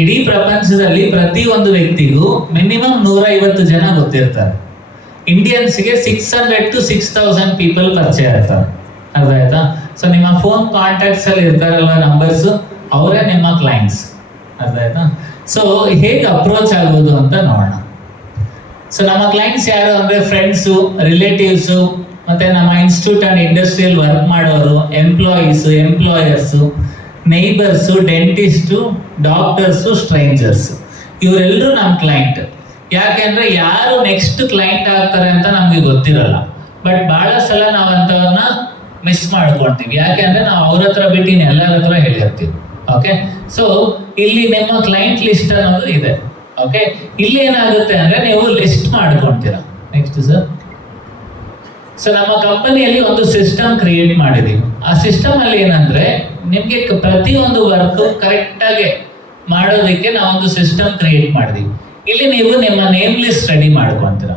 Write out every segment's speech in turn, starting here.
ಇಡೀ ಪ್ರಪಂಚದಲ್ಲಿ ಪ್ರತಿಯೊಂದು ವ್ಯಕ್ತಿಗೂ ಮಿನಿಮಮ್ 150 ಜನ ಗೊತ್ತಿರ್ತಾರೆ. ಇಂಡಿಯನ್ಸ್ಗೆ 600 to 6000 ಪೀಪಲ್ ಪರಿಚಯ ಇರ್ತಾರೆ. ಅರ್ಥ ಆಯ್ತಾ? ಸೊ ನಿಮ್ಮ ಫೋನ್ ಕಾಂಟ್ಯಾಕ್ಟ್ಸ್ ಅಲ್ಲಿ ಇರ್ತಾರಲ್ಲ ನಂಬರ್ಸ್, ಅವರೇ ನಿಮ್ಮ ಕ್ಲೈಂಟ್ಸ್. ಅರ್ಥ ಆಯ್ತಾ? ಸೊ ಹೇಗೆ ಅಪ್ರೋಚ್ ಆಗೋದು ಅಂತ ನೋಡೋಣ. ಸೊ ನಮ್ಮ ಕ್ಲೈಂಟ್ಸ್ ಯಾರು ಅಂದ್ರೆ ಫ್ರೆಂಡ್ಸು, ರಿಲೇಟಿವ್ಸು, ಮತ್ತೆ ನಮ್ಮ ಇನ್ಸ್ಟಿಟ್ಯೂಟ್ ಅಂಡ್ ಇಂಡಸ್ಟ್ರಿಯಲ್ ವರ್ಕ್ ಮಾಡೋರು, employees, employers, neighbours, dentist, doctors, strangers, ಇವರೆಲ್ಲರೂ ನಮ್ಮ ಕ್ಲೈಂಟ್. ಯಾಕೆಂದ್ರೆ ಯಾರು ನೆಕ್ಸ್ಟ್ ಕ್ಲೈಂಟ್ ಆಗ್ತಾರೆ ಅಂತ ನಮ್ಗೆ ಗೊತ್ತಿರಲ್ಲ. ಬಟ್ ಬಹಳ ಸಲ ನಾವು ಅಂಥವ್ರನ್ನ ಮಿಸ್ ಮಾಡ್ಕೊಳ್ತೀವಿ. ಯಾಕೆಂದ್ರೆ ನಾವು ಅವ್ರ ಹತ್ರ ಬಿಟ್ಟು ಎಲ್ಲರ ಹತ್ರ ಹೇಳಿರ್ತೀವಿ. ಓಕೆ, ಸೊ ಇಲ್ಲಿ ನಿಮ್ಮ ಕ್ಲೈಂಟ್ ಲಿಸ್ಟ್ ಅನ್ನೋದು ಇದೆ. ಓಕೆ, ಇಲ್ಲಿ ಏನಾಗುತ್ತೆ ಅಂದ್ರೆ ನೀವು ಲಿಸ್ಟ್ ಮಾಡ್ಕೊಳ್ತೀರಾ. Next sir. ಸೊ ನಮ್ಮ ಕಂಪನಿಯಲ್ಲಿ ಒಂದು ಸಿಸ್ಟಮ್ ಕ್ರಿಯೇಟ್ ಮಾಡಿದೀವಿ. ಆ ಸಿಸ್ಟಮ್ ಅಲ್ಲಿ ಏನಂದ್ರೆ ನಿಮ್ಗೆ ಪ್ರತಿಯೊಂದು ವರ್ಕ್ ಕರೆಕ್ಟ್ ಆಗಿ ಮಾಡೋದಕ್ಕೆ ನಾವೊಂದು ಸಿಸ್ಟಮ್ ಕ್ರಿಯೇಟ್ ಮಾಡಿದೀವಿ. ಇಲ್ಲಿ ನೀವು ನಿಮ್ಮ ನೇಮ್ ಲಿಸ್ಟ್ ರೆಡಿ ಮಾಡ್ಕೊಂತೀರಾ.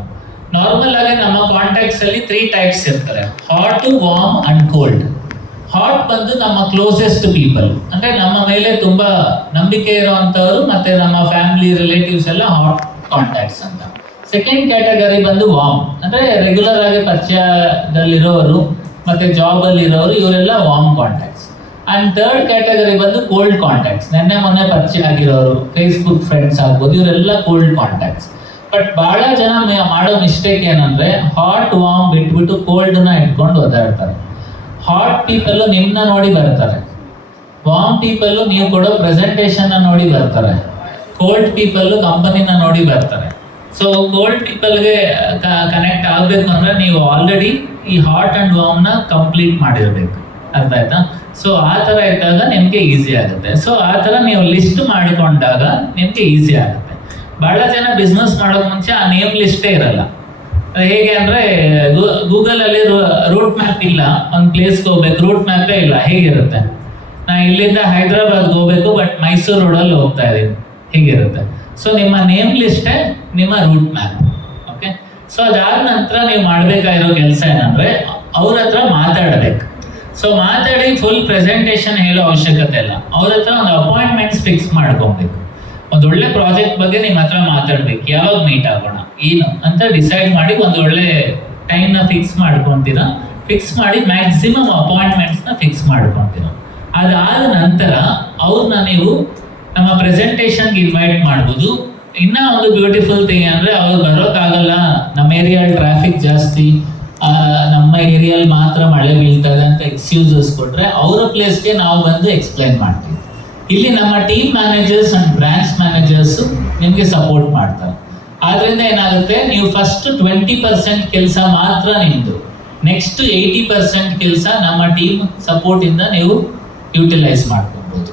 ನಾರ್ಮಲ್ ಆಗಿ ನಮ್ಮ ಕಾಂಟ್ಯಾಕ್ಟ್ಸ್ ಅಲ್ಲಿ 3 ಟೈಪ್ಸ್ ಇರ್ತಾರೆ: hot, warm and cold. Hot ಬಂದು ನಮ್ಮ ಕ್ಲೋಸೆಸ್ಟ್ ಪೀಪಲ್, ಅಂದ್ರೆ ನಮ್ಮ ಮೇಲೆ ತುಂಬಾ ನಂಬಿಕೆ ಇರುವಂತವರು, ಮತ್ತೆ ನಮ್ಮ ಫ್ಯಾಮಿಲಿ ರಿಲೇಟಿವ್ಸ್ ಎಲ್ಲ ಹಾಟ್ ಕಾಂಟ್ಯಾಕ್ಟ್ಸ್ ಅಂತ. ಸೆಕೆಂಡ್ ಕ್ಯಾಟಗರಿ ಬಂದು ವಾರ್ಮ್, ಅಂದ್ರೆ ರೆಗ್ಯುಲರ್ ಆಗಿ ಪರಿಚಯದಲ್ಲಿರೋರು ಮತ್ತೆ ಜಾಬ್ ಅಲ್ಲಿ ಇರೋರು, ಇವರೆಲ್ಲ warm contacts. And third category ಬಂದು ಕೋಲ್ಡ್ ಕಾಂಟ್ಯಾಕ್ಟ್ಸ್, ನೆನ್ನೆ ಮೊನ್ನೆ ಪರಿಚಯ ಆಗಿರೋರು, ಫೇಸ್ಬುಕ್ ಫ್ರೆಂಡ್ಸ್ ಆಗ್ಬೋದು, ಇವರೆಲ್ಲ ಕೋಲ್ಡ್ ಕಾಂಟ್ಯಾಕ್ಟ್ಸ್. ಬಟ್ ಬಹಳ ಜನ ಮಾಡೋ ಮಿಸ್ಟೇಕ್ ಏನಂದ್ರೆ ಹಾಟ್ ವಾರ್ಮ್ ಬಿಟ್ಬಿಟ್ಟು ಕೋಲ್ಡ್ ನ ಇಟ್ಕೊಂಡು ಓದಾಡ್ತಾರೆ. ಹಾಟ್ ಪೀಪಲ್ ನಿಮ್ನ ನೋಡಿ ಬರ್ತಾರೆ, ವಾರ್ಮ್ ಪೀಪಲ್ ನೀವು ಕೊಡೋ ಪ್ರೆಸೆಂಟೇಶನ್ ನೋಡಿ ಬರ್ತಾರೆ, ಕೋಲ್ಡ್ ಪೀಪಲ್ ಕಂಪನಿನ ನೋಡಿ ಬರ್ತಾರೆ. ಸೊ ಕೋಲ್ಡ್ ಪೀಪಲ್ಗೆ ಕನೆಕ್ಟ್ ಆಗಬೇಕು ಅಂದ್ರೆ ನೀವು ಆಲ್ರೆಡಿ ಈ ಹಾಟ್ ಅಂಡ್ ವಾರ್ಮ್ ನ ಕಂಪ್ಲೀಟ್ ಮಾಡಿರ್ಬೇಕು. ಅರ್ಥ ಆಯ್ತಾ? ಸೊ ಆ ತರ ಇದ್ದಾಗ ನಿಮ್ಗೆ ಈಸಿ ಆಗುತ್ತೆ. ಸೊ ಆ ತರ ನೀವು ಲಿಸ್ಟ್ ಮಾಡಿಕೊಂಡಾಗ ನಿಮ್ಗೆ ಈಸಿ ಆಗುತ್ತೆ. ಬಹಳ ಜನ ಬಿಸ್ನೆಸ್ ಮಾಡೋಕ್ ಮುಂಚೆ ಆ ನೇಮ್ ಲಿಸ್ಟೇ ಇರಲ್ಲ. ಹೇಗೆ ಅಂದ್ರೆ ಗೂಗಲ್ ಅಲ್ಲಿ ರೂಟ್ ಮ್ಯಾಪ್ ಇಲ್ಲ, ಒಂದು ಪ್ಲೇಸ್ಗೆ ಹೋಗ್ಬೇಕು, ರೂಟ್ ಮ್ಯಾಪೇ ಇಲ್ಲ, ಹೇಗಿರುತ್ತೆ? ನಾ ಇಲ್ಲಿಂದ ಹೈದರಾಬಾದ್ಗೆ ಹೋಗ್ಬೇಕು, ಬಟ್ ಮೈಸೂರು ರೋಡಲ್ಲಿ ಹೋಗ್ತಾ ಇದ್ದೀನಿ, ಹೇಗಿರುತ್ತೆ? ಸೊ ನಿಮ್ಮ ನೇಮ್ ಲಿಸ್ಟೇ ನಿಮ್ಮ ರೂಟ್ ಮ್ಯಾಪ್. ಓಕೆ, ಸೊ ಅದಾದ ನಂತರ ನೀವು ಮಾಡಬೇಕಾಗಿರೋ ಕೆಲಸ ಏನಂದ್ರೆ ಅವ್ರ ಹತ್ರ ಮಾತಾಡಬೇಕು. ಸೊ ಮಾತಾಡಿ ಫುಲ್ ಪ್ರೆಸೆಂಟೇಶನ್ ಹೇಳೋ ಅವಶ್ಯಕತೆ ಇಲ್ಲ. ಅವ್ರ ಹತ್ರ ಒಂದು ಅಪಾಯಿಂಟ್ಮೆಂಟ್ಸ್ ಫಿಕ್ಸ್ ಮಾಡ್ಕೊಬೇಕು. ಒಂದು ಒಳ್ಳೆ ಪ್ರಾಜೆಕ್ಟ್ ಬಗ್ಗೆ ನಿಮ್ಮ ಹತ್ರ ಮಾತಾಡ್ಬೇಕು. ಯಾವಾಗ ಮೀಟ್ ಆಗೋಣ, ಏನು ಅಂತ ಡಿಸೈಡ್ ಮಾಡಿ ಒಂದು ಒಳ್ಳೆ ಟೈಮ್ನ ಫಿಕ್ಸ್ ಮಾಡ್ಕೊತೀರಾ. ಫಿಕ್ಸ್ ಮಾಡಿ ಮ್ಯಾಕ್ಸಿಮಮ್ ಅಪಾಯಿಂಟ್ಮೆಂಟ್ಸ್ನ ಫಿಕ್ಸ್ ಮಾಡ್ಕೊತೀರಾ. ಅದಾದ ನಂತರ ಅವ್ರನ್ನ ನೀವು ನಮ್ಮ ಪ್ರೆಸೆಂಟೇಷನ್ಗೆ ಇನ್ವೈಟ್ ಮಾಡ್ಬೋದು. ಇನ್ನ ಒಂದು ಬ್ಯೂಟಿಫುಲ್ ಥಿಂಗ್ ಅಂದ್ರೆ ಅವ್ರು ಬರೋಕ್ಕಾಗಲ್ಲ, ನಮ್ಮ ಏರಿಯಾಲ್ ಟ್ರಾಫಿಕ್ ಜಾಸ್ತಿ, ನಮ್ಮ ಏರಿಯಲ್ಲಿ ಮಾತ್ರ ಮಳೆ ಬೀಳ್ತದೆ ಅಂತ ಎಕ್ಸ್ಕ್ಯೂಸಸ್ ಕೊಟ್ರೆ ಅವರ ಪ್ಲೇಸ್ಗೆ ನಾವು ಬಂದು ಎಕ್ಸ್ಪ್ಲೈನ್ ಮಾಡ್ತೀವಿ. ಇಲ್ಲಿ ನಮ್ಮ team managers and branch managers ನಿಮಗೆ ಸಪೋರ್ಟ್ ಮಾಡ್ತಾರೆ. ಆದ್ರಿಂದ ಏನಾಗುತ್ತೆ, ನೀವು ಫಸ್ಟ್ 20% ಕೆಲಸ ಮಾತ್ರ ನಿಮ್ದು, ನೆಕ್ಸ್ಟ್ 80% ಕೆಲಸ ನಮ್ಮ ಟೀಮ್ ಸಪೋರ್ಟ್ ಇಂದ ನೀವು ಯುಟಿಲೈಸ್ ಮಾಡ್ಕೊಬಹುದು.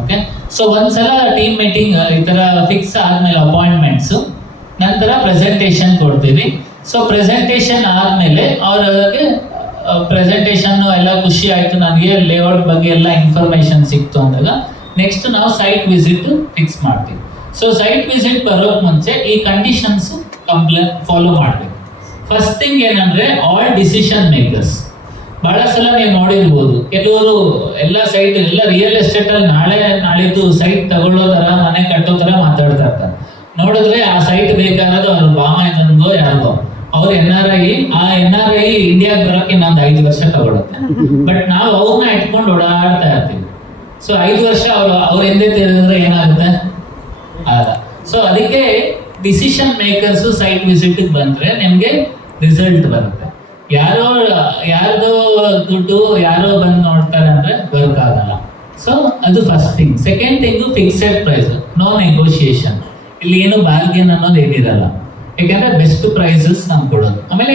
ಓಕೆ, ಸೊ ಒಂದ್ಸಲ ಟೀಮ್ ಮೀಟಿಂಗ್ ಈ ತರ ಫಿಕ್ಸ್ ಆದ್ಮೇಲೆ ಅಪಾಯಿಂಟ್ಮೆಂಟ್ಸ್, ನಂತರ ಪ್ರೆಸೆಂಟೇಷನ್ ಕೊಡ್ತೀವಿ. ಸೊ ಪ್ರೆಸೆಂಟೇಷನ್ ಆದ್ಮೇಲೆ ಅವ್ರಿಗೆ ಪ್ರೆಸೆಂಟೇಷನ್ ಎಲ್ಲ ಖುಷಿ ಆಯ್ತು, ನನಗೆ ಲೇಔಟ್ ಬಗ್ಗೆ ಎಲ್ಲ ಇನ್ಫಾರ್ಮೇಶನ್ ಸಿಕ್ತು ಅಂದಾಗ ನೆಕ್ಸ್ಟ್ ನಾವು ಸೈಟ್ ವಿಸಿಟ್ ಫಿಕ್ಸ್ ಮಾಡ್ತೀವಿ. ಸೊ ಸೈಟ್ ವಿಸಿಟ್ ಬರೋಕ್ ಮುಂಚೆ ಈ ಕಂಡೀಷನ್ಸ್ ಫಾಲೋ ಮಾಡಬೇಕು. ಫಸ್ಟ್ ಥಿಂಗ್ ಏನಂದ್ರೆ ಆಲ್ ಡಿಸಿಷನ್ ಮೇಕರ್ಸ್. ಬಹಳ ಸಲ ನೀವು ನೋಡಿರ್ಬೋದು, ಕೆಲವರು ಎಲ್ಲ ಸೈಟ್ ಎಲ್ಲ ರಿಯಲ್ ಎಸ್ಟೇಟ್ ಅಲ್ಲಿ ನಾಳಿದ್ದು ಸೈಟ್ ತಗೊಳ್ಳೋ ತರ, ಮನೆ ಕಟ್ಟೋ ತರ ಮಾತಾಡ್ತಾ ಇರ್ತಾರೆ. ನೋಡಿದ್ರೆ ಆ ಸೈಟ್ ಬೇಕಾದ್ರೆ ಅವ್ರ ಬಾಮೈದನ್ಗೋ ಯಾರಿಗೋ, ಅವ್ರ NRI, ಆ NRI ಇಂಡಿಯಾಗೆ ಬರೋಕೆ ಇನ್ನೊಂದು 5 ವರ್ಷ ತಗೊಳುತ್ತೆ. ಬಟ್ ನಾವು ಅವ್ರನ್ನ ಇಟ್ಕೊಂಡು ಓಡಾಡ್ತಾ ಇರ್ತೀವಿ. ಸೊ 5 ವರ್ಷ ಅವ್ರ ಎಂದೇ ತಿರುಗಿದ್ರೆ ಏನಾಗುತ್ತೆ ಆಗ. ಸೊ ಅದಕ್ಕೆ ಡಿಸಿಷನ್ ಮೇಕರ್ಸ್ ಸೈಟ್ ವಿಸಿಟ್ ಬಂದ್ರೆ ನಿಮ್ಗೆ ರಿಸಲ್ಟ್ ಬರುತ್ತೆ. ಯಾರ್ದೋ ದುಡ್ಡು ಯಾರೋ ಬಂದು ನೋಡ್ತಾರೆ ಅಂದ್ರೆ ವರ್ಕ್ ಆಗಲ್ಲ. ಸೊ ಅದು first thing. Second thing, fixed price, no negotiation. ಇಲ್ಲಿ ಏನು ಬಾರ್ಗೇನ್ ಅನ್ನೋದು ಏನಿರಲ್ಲ, ಯಾಕಂದ್ರೆ ಬೆಸ್ಟ್ ಪ್ರೈಸಸ್ ನಾವು ಕೊಡೋದು. ಆಮೇಲೆ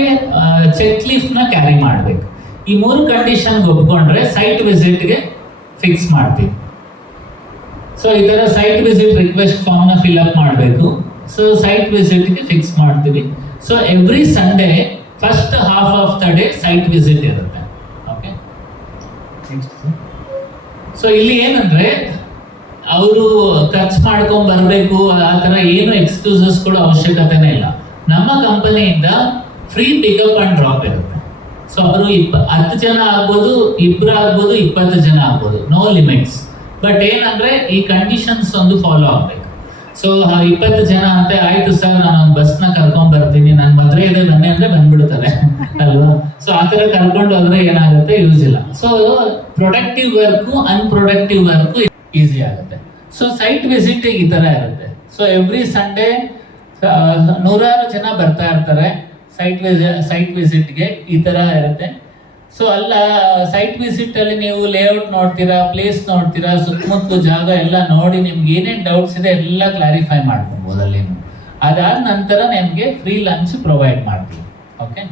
ಚೆಕ್ ಲೀಫ್ ನ ಕ್ಯಾರಿ ಮಾಡ್ಬೇಕು. ಈ 3 ಕಂಡೀಷನ್ ಒಪ್ಕೊಂಡ್ರೆ ಸೈಟ್ ವಿಸಿಟ್ಗೆ ಫಿಕ್ಸ್ ಮಾಡ್ತೀವಿ. ಸೊ ಈ ತರ ಸೈಟ್ ವಿಸಿಟ್ ರಿಕ್ವೆಸ್ಟ್ ಫಾರ್ಮ್ ನ ಫಿಲ್ ಅಪ್ ಮಾಡಬೇಕು. ಸೊ ಸೈಟ್ ವಿಸಿಟ್ಗೆ ಫಿಕ್ಸ್ ಮಾಡ್ತೀವಿ. So every Sunday first half of the day site visit ಇರುತ್ತೆ. ಓಕೆ, ಸೊ ಇಲ್ಲಿ ಏನಂದ್ರೆ ಅವರು ಖರ್ಚು ಮಾಡ್ಕೊಂಡ್ ಬರ್ಬೇಕು ಆ ತರ ಏನು ಎಕ್ಸ್ಕ್ಯೂಸಸ್ ಕೊಡೋ ಅವಶ್ಯಕತೆನೇ ಇಲ್ಲ. ನಮ್ಮ ಕಂಪನಿಯಿಂದ ಫ್ರೀ ಪಿಕಪ್ ಅಂಡ್ ಡ್ರಾಪ್ ಇರುತ್ತೆ. ಸೊ ಅವರು 10 ಜನ ಆಗ್ಬೋದು, 2 ಆಗ್ಬೋದು, 20 ಜನ ಆಗ್ಬೋದು, ನೋ ಲಿಮಿಟ್ಸ್. ಬಟ್ ಏನಂದ್ರೆ ಈ ಕಂಡೀಷನ್ಸ್ ಒಂದು ಫಾಲೋ ಆಗ್ಬೇಕು. ಸೊ 20 ಜನ ಅಂತೆ ಆಯ್ತು ಸರ್ ನಾನು ಒಂದು ಬಸ್ನ ಕರ್ಕೊಂಡ್ ಬರ್ತೀನಿ, ನನ್ನ ಮದುವೆ ಇದೆ ಬನ್ನಿ ಅಂದ್ರೆ ಬಂದ್ಬಿಡ್ತಾರೆ ಅಲ್ವಾ. ಸೊ ಆ ತರ ಕರ್ಕೊಂಡು ಹೋದ್ರೆ ಏನಾಗುತ್ತೆ, ಯೂಸ್ ಇಲ್ಲ. So productive work unproductive work easy ಆಗುತ್ತೆ. ಸೊ ಸೈಟ್ ವಿಸಿಟ್ ಈ ತರ ಇರುತ್ತೆ. ಸೊ ಎವ್ರಿ ಸಂಡೇ 100 ಜನ ಬರ್ತಾ ಇರ್ತಾರೆ ಸೈಟ್ ವಿಸಿಟ್ಗೆ, ಈ ತರ ಇರುತ್ತೆ. ಸೊ ಅಲ್ಲ ಸೈಟ್ ವಿಸಿಟ್ ಅಲ್ಲಿ ನೀವು ಲೇಔಟ್ ನೋಡ್ತೀರಾ, ಪ್ಲೇಸ್ ನೋಡ್ತೀರಾ, ಸುತ್ತಮುತ್ತ ಜಾಗ ಎಲ್ಲ ನೋಡಿ ನಿಮ್ಗೆ ಏನೇನು ಡೌಟ್ಸ್ ಇದೆ ಎಲ್ಲ ಕ್ಲಾರಿಫೈ ಮಾಡ್ಕೊಬೋದು ಅಲ್ಲಿ. ಅದಾದ ನಂತರ ನಿಮಗೆ ಫ್ರೀ ಲಂಚ್ ಪ್ರೊವೈಡ್ ಮಾಡ್ತೀವಿ. ಓಕೆ,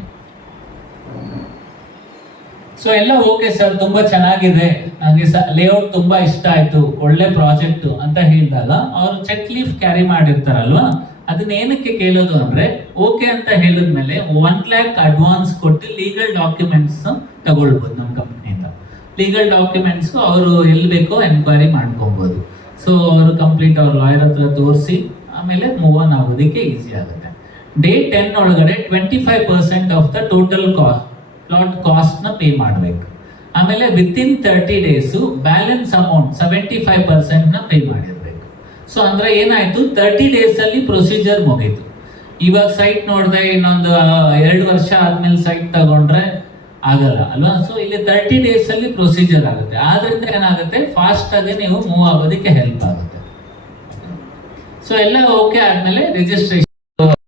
ಸೊ ಎಲ್ಲ ಓಕೆ ಸರ್, ತುಂಬಾ ಚೆನ್ನಾಗಿದೆ, ನನಗೆ ಲೇಔಟ್ ತುಂಬಾ ಇಷ್ಟ ಆಯ್ತು, ಒಳ್ಳೆ ಪ್ರಾಜೆಕ್ಟ್ ಅಂತ ಹೇಳಿದಾಗ ಅವ್ರು ಚೆಕ್ ಲೀಫ್ ಕ್ಯಾರಿ ಮಾಡಿರ್ತಾರಲ್ವಾ, ಅದನ್ನ ಏನಕ್ಕೆ ಕೇಳೋದು ಅಂದ್ರೆ ಓಕೆ ಅಂತ ಹೇಳಿದ್ಮೇಲೆ 1 lakh ಅಡ್ವಾನ್ಸ್ ಕೊಟ್ಟು ಲೀಗಲ್ ಡಾಕ್ಯುಮೆಂಟ್ಸ್ ತಗೊಳ್ಬೋದು ನಮ್ಮ ಕಂಪ್ನಿಯಿಂದ. ಲೀಗಲ್ ಡಾಕ್ಯುಮೆಂಟ್ಸ್ ಅವರು ಎಲ್ಲಿ ಬೇಕೋ ಎನ್ಕ್ವೈರಿ ಮಾಡ್ಕೊಬೋದು. ಸೊ ಅವರು ಕಂಪ್ಲೀಟ್ ಅವ್ರ ಲಾಯರ್ ಹತ್ರ ತೋರಿಸಿ ಆಮೇಲೆ ಮೂವ್ ಆನ್ ಆಗೋದಕ್ಕೆ ಈಸಿ ಆಗುತ್ತೆ. ಡೇ 10 ಒಳಗಡೆ 25% of the total plot cost ನ ಪೇ ಮಾಡಬೇಕು. ಆಮೇಲೆ ವಿತಿನ್ 30 days ಬ್ಯಾಲೆನ್ಸ್ ಅಮೌಂಟ್ 75% ನ ಪೇ ಮಾಡಿರ್ಬೇಕು. ಸೊ ಅಂದ್ರೆ ಏನಾಯ್ತು, 30 days ಅಲ್ಲಿ ಪ್ರೊಸೀಜರ್ ಮುಗೀತು. ಇವಾಗ ಸೈಟ್ ನೋಡಿದ್ರೆ ಇನ್ನೊಂದು 2 ವರ್ಷ ಆದ್ಮೇಲೆ ಸೈಟ್ ತಗೊಂಡ್ರೆ ಆಗಲ್ಲ ಅಲ್ವಾ. ಸೊ ಇಲ್ಲಿ 30 days ಅಲ್ಲಿ ಪ್ರೊಸೀಜರ್ ಆಗುತ್ತೆ. ಆದ್ರಿಂದ ಏನಾಗುತ್ತೆ, ಫಾಸ್ಟ್ ಆಗಿ ನೀವು ಮೂವ್ ಆಗೋದಕ್ಕೆ ಹೆಲ್ಪ್ ಆಗುತ್ತೆ. ಸೊ ಎಲ್ಲ ಓಕೆ ಆದ್ಮೇಲೆ ರಿಜಿಸ್ಟ್ರೇಷನ್